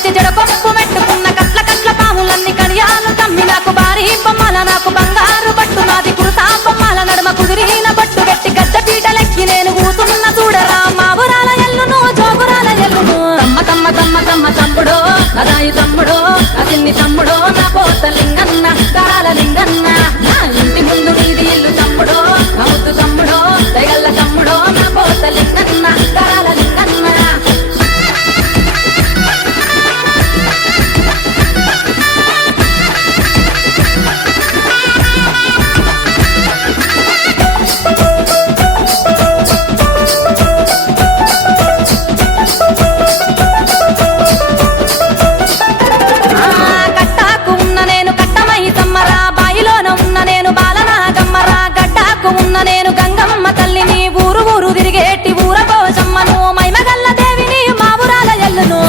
తెచ్చి జడకొప్పు మెట్టుకున్న కట్ల కట్ల పాములన్నీ కడియాలు తమ్మి నాకు భారీ బొమ్మల నాకు బంగారు పట్టు నాది కురుతా బొమ్మల నడుమ కుదిరిన పట్టు గట్టి గద్ద పీటలెక్కి నేను కూతున్న చూడరా మావురాల ఎల్లును జోగురాల ఎల్లును తమ్మ తమ్మ తమ్మ తమ్మ తమ్ముడో అదాయి తమ్ముడో అదిన్ని తమ్ముడో నా పోత లింగన్న కరాల లింగన్న నా ఇంటి ముందు నీది ఇల్లు తమ్ముడో అవుతు తమ్ముడో దయగల్ల తమ్ముడో నా పోత లింగన్న కరాల లింగన్న నేను గంగమ్మ తల్లిని ఊరు ఊరు తిరిగేటి ఊర పోషమ్మను మైమగల్ల దేవిని మావురాల ఎల్లును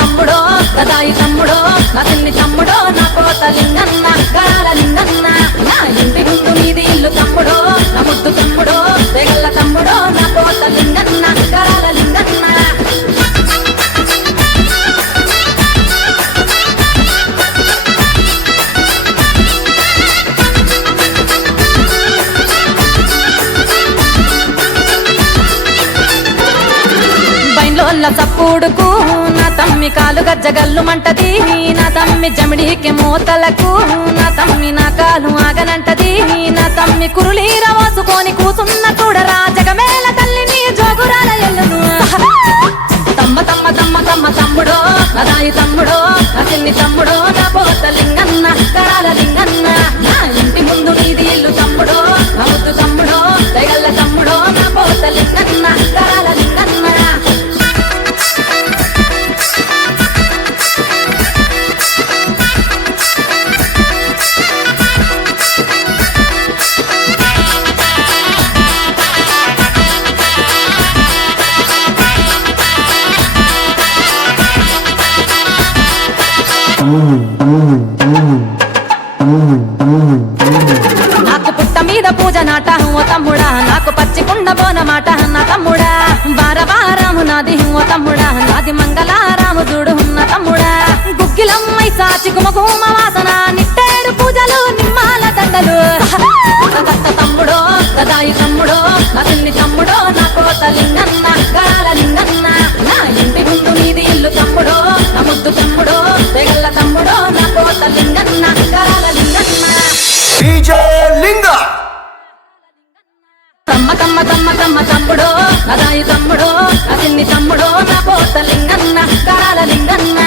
తమ్ముడో కదాయి తమ్ముడో అతన్ని తమ్ముడో నా కోత లింగన్న కరాల లింగన్న నా ఇంటి ముందు నీది ఇల్లు తమ్ముడో నా ముద్దు తమ్ముడో తెగల్ల తమ్ముడో నా కోత లింగన్న కరాల లింగన్న సప్పుడుకు నా తమ్మి కాలు గజ్జగల్లు మంటది నా తమ్మి జమిడికి మూతలకు నా తమ్మి నా కాలు ఆగనంటది నా తమ్మి కురులీర వాసుకొని కూసున్న చూడరా జగమేల తల్లిని జోగురాల ఎల్లును తమ్మ తమ్మ తమ్మ తమ్మ తమ్ముడో అదాయి తమ్ముడో అతిన్ని తమ్ముడో నా పోత లింగన్న కరాల లింగన్న నా ఇంటి ముందు నీది ఇల్లు తమ్ముడో అవుతు తమ్ముడో దయగల్ల తమ్ముడో నా పోత లింగన్న కరాల లింగన్న నాకు పుట్ట మీద పూజ నాట ఓ తమ్ముడా నాకు పచ్చికుండ బోనమాట నా తమ్ముడా వారవారము నాది ఓ తమ్ముడా నాది మంగళారాము చూడు ఉన్న తమ్ముడా గుగ్గిలమ్మై సాచి గుమగుమ వాసన నిట్టేడు పూజలు నిమ్మాల దండలు తమ్ముడో కదాయి తమ్ముడో అతన్ని తమ్ముడో నా కోత లింగన్న కరాల లింగన్న నా ఇంటి ముందు నీది ఇల్లు తమ్ముడో నా ముద్దు తమ్ముడో తెగల్ల తమ్ముడో నా కోత లింగన్న కరాల లింగన్న తమ్మ తమ్మ తమ్మ తమ్మ తమ్ముడో అదాయి తమ్ముడో అతిన్ని తమ్ముడో నా పోత లింగన్న కరాల లింగన్న